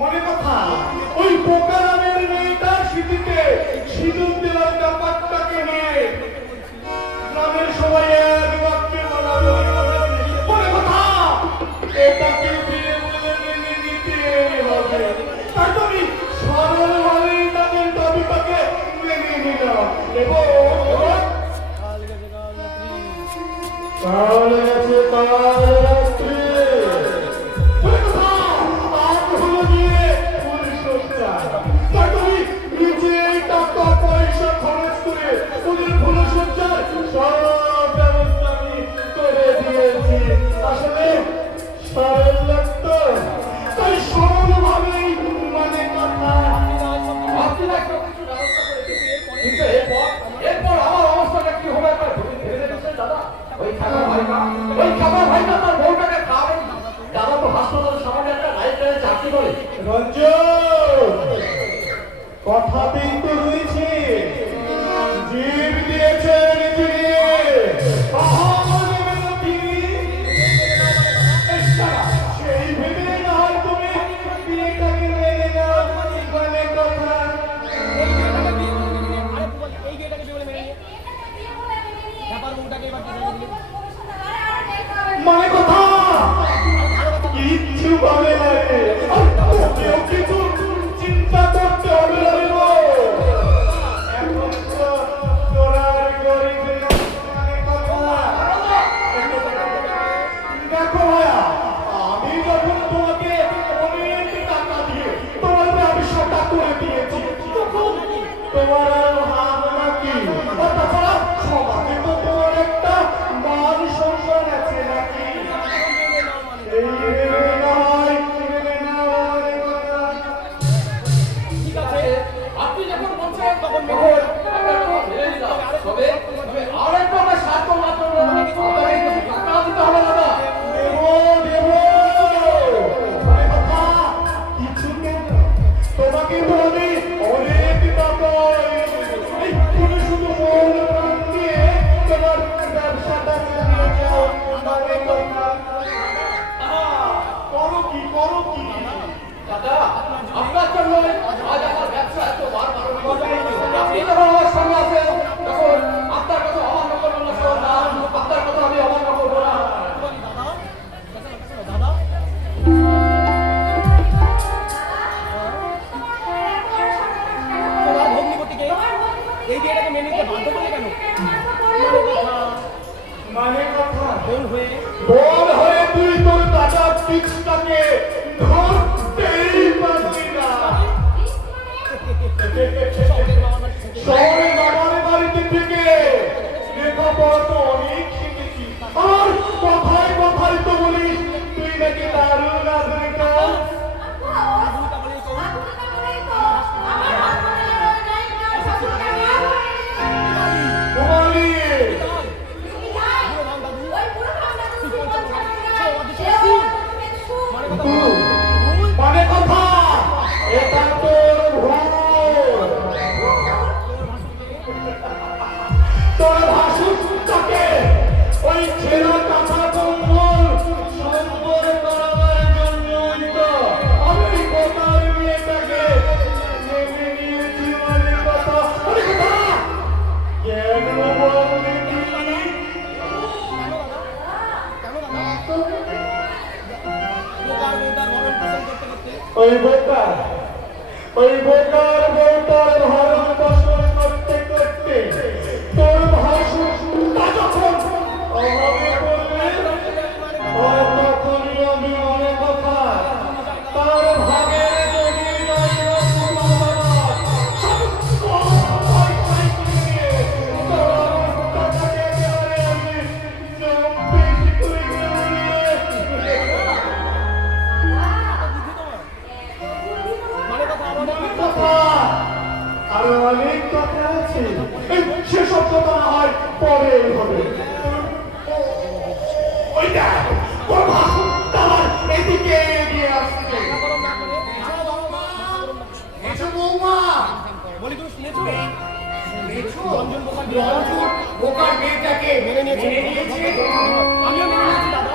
মনে কথা ওই পোকারামের মেয়েটার স্মৃতিতে সিঁদুর দেওয়ার ব্যাপারটাকে নিয়ে গ্রামের সবাই এক বাক্যে বলা মনে কথা এটাকে বিয়ে বলে মেনে নিতে হবে। তাই তো আমি সরলভাবেই তাদের দাবিটাকে মেনে নিলাম এবং কাল গেছে কাল রাত্রি কথাতেই তো রয়েছে জীব দিয়েছেন সেই ভেবে না হয় তুমি বিয়েটাকে মেনে নাও। মানে কথা মানে কথা কিচ্ছু ভাবে লাগে কেউ কিছু চিন্তা করতে হবে না। এখন তো তোরার গরিব মানে কথা দেখো ভাইয়া আমি যখন তোমাকে অনেক টাকা দিয়ে তোমার ব্যবসাটা করে দিয়েছি তখন তোমার আরো ভাবনা কি? তাছাড়া সমাজে তো তোমার একটা মান সংসার আছে নাকি? বল হয়ে তুই তোর দাদা পিছটাকে ধরতেই পারবি না। শহরে বাবার বাড়িতে থেকে লেখাপড়া তো অনেক শিখেছি আর কথায় কথায় তো বলিস তুই নাকি দারুণ আধুনিকা। মানে কথা এটা তোর তোর ভাষুরটাকে ওই ছেঁড়া কাঁথা কম্বল সম্বর করাবার জন্যই তো আমি কোথার মেয়েটাকে মেনে নিয়েছি। মানে কথা কেন বলবি ওই বোকার বউটার ভরণ পোষণ করতে করতে তোর ভাষণটা যখন অভাবে পড়বে তখনই আমি মনে কথা তার ভাগের যদি আরো অনেক কথা আছে সেসব কথা না হয় পরে হবে। ওইটা ওর ভাষণটা এদিকে এগিয়ে আসছে। বোকার মেয়েটাকে মেনে নিয়েছে। আমিও মেনে নিয়েছি দাদা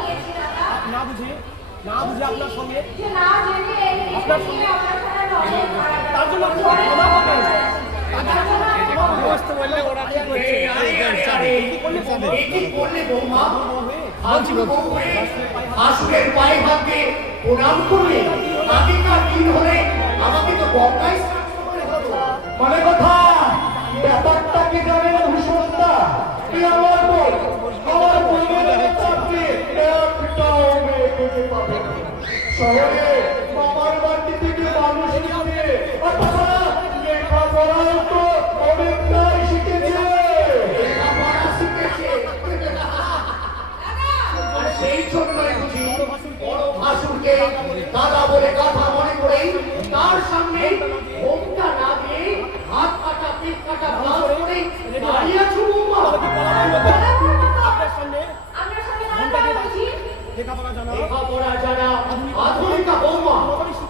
না বুঝে না বুঝে আপনার সঙ্গে যে না জেনে এই আপনার নিয়ে আমার সাথে অনেক তার জন্য আপনি ক্ষমা করবেন। বুঝতে বললে ওরা কি করছে? এটি করলে বৌমা আজীব বউ হয়ে আসুরের পায়ে ভাববে প্রণাম করবে আগেকার দিন হলে আমাকে তো গঙ্গায় স্নান করতে হতো। মানে কথা ব্যাপারটা কি জানেন ভূষণদা? আমার বোন আমার বোনের চাকরি একটাও মেয়ে খুঁজে পাবে না। শহরে মামার বাড়ি থেকে মানুষ নিয়ে লেখাপড়াও তো অনেকটাই শিখেছে। লেখাপড়া শিখেছে আর সেই জন্যই বুঝি বড় ভাসুরকে দাদা বলে কথা মনে করেই তার সামনে ঘোমটা না দিয়ে হাত কাটা পিঠ কাটা ব্লাউজ পরে দাঁড়িয়ে আছো বৌমা। আপনার সামনে আপনার সাথে কথা বলছি লেখাপড়া জানা লেখাপড়া জানা আধুনিকা বৌমা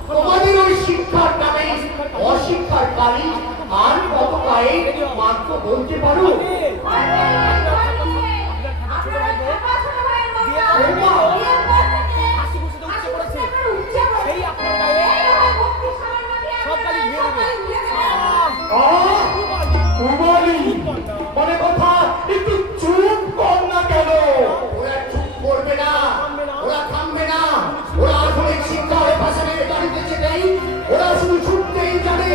তোমাদের ওই শিক্ষার নামে অশিক্ষার কালি আর কত গায়ে মাত্র বলতে পারো? সেই আপনার গায়ে সব গালি ধুয়ে দেবে। কুমারী মানে কথা একটু চুপ কর না কেন? ওরা চুপ করবে না, ওরা থামবে না, ওরা আধুনিক শিক্ষা হয়ে পাশে মেরে বাড়িতে যেতেই ওরা শুধু ছুটতেই জানে,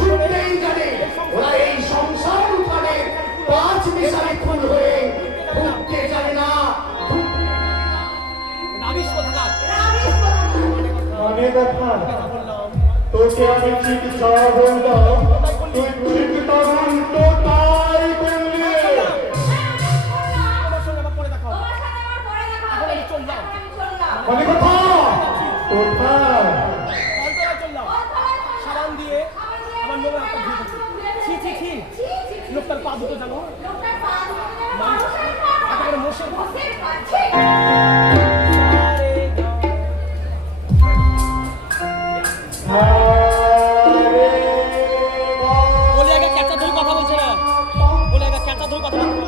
ছুটতেই জানে। ওরা এই সংসার উঠানে পাঁচ মিশালি খুন হয়ে ঘুরতে জানে না। নাবিশ কোথাকার মানে কথা বললাম তোকে আমি ঠিক যা বললাম তুই ঠিক তার উল্টো তাই বললি। আমার সঙ্গে আবার পরে দেখা হবে। মানে কথা কোথায়? কলতলায় চললাম সাবান দিয়ে আমার নোংরা হাতটা ধুয়ে দিচ্ছি। ছি ছি ছি লোকটার পা দুটো জানো একেবারে মোষের পা। বলে আগে ক্যাচা ধরে কথা বলছে না, বলে আগে ক্যাচা ধরে কথা বলছে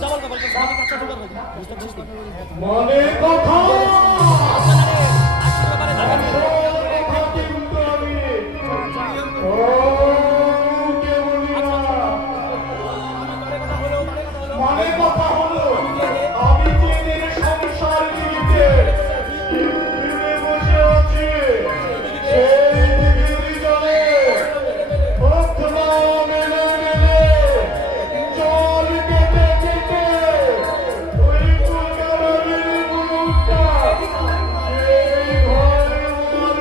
যেমন কথা বলছে ক্যাচা ধরে কথা বলছে বুঝতে পারছিস না? মানে কথা আজকের ব্যাপারে জানা নেই। কথা কিন্তু আমি ও কে বলি না। মানে কথা হলো আমি যেদিন সংসার জীবিতে ফিরে বসে আছি সেই দিকেরই জলে অথবা মেলে মেলে জল কেটে কেটে ওই কলকাতার বুকটা এই ঘরে আমার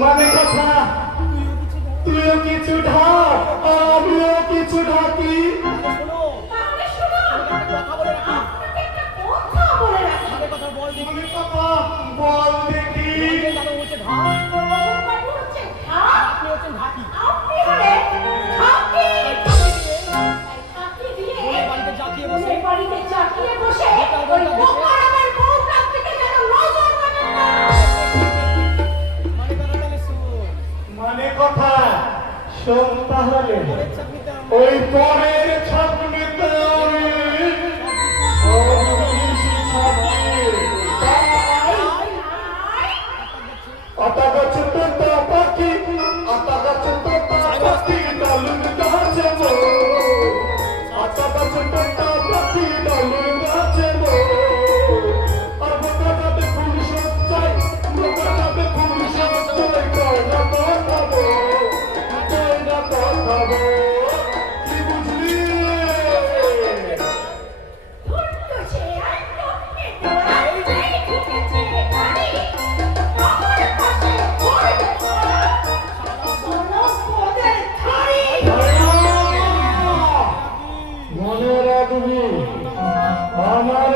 মানে কথা তুইও কিছু ঢাক আমিও কিছু ঢাকি। শোনো তাহলে শোনো, কথা বলে রাখি আপনাকে একটা কথা বলে রাখি। আগে কথা বল দেখি মানে কথা বল দেখি। দাদা হচ্ছে ঢাক বাবু হচ্ছে ঢাক, আপনি হচ্ছেন ঢাকি আপনি হলেন ঢাকি। ঢাকি দিয়ে বাড়িতে জাকিয়ে বসে বসে বাড়িতে চাকিয়ে বসে ওই বোকারামের বউটার দিকে যেন নজর রাখেন না। মানে দাদা তাহলে শোন মানে কথা শোন তাহলে পরের চাকরিতে ওই পরের ছাপনিতে আমি সবকিছু ছাপি। আতা গাছে তোতা পাখি আতা গাছে তোতা পাখি ডালুম গাছে মো আতা গাছে তোতা পাখি ডালুম গাছে মো আর বোকা যাবে ফুল সজ্জায় বোকা যাবে ফুল সজ্জায় কয়না কথাবো কয়না কথাবো কি বুঝলি? ধুরতো সে আর লোককে দোয়াই এই ঢুকেছে বাড়ি। আমার পাশে পড়বে কোনো পদের থারি। মনে রাখবি আমার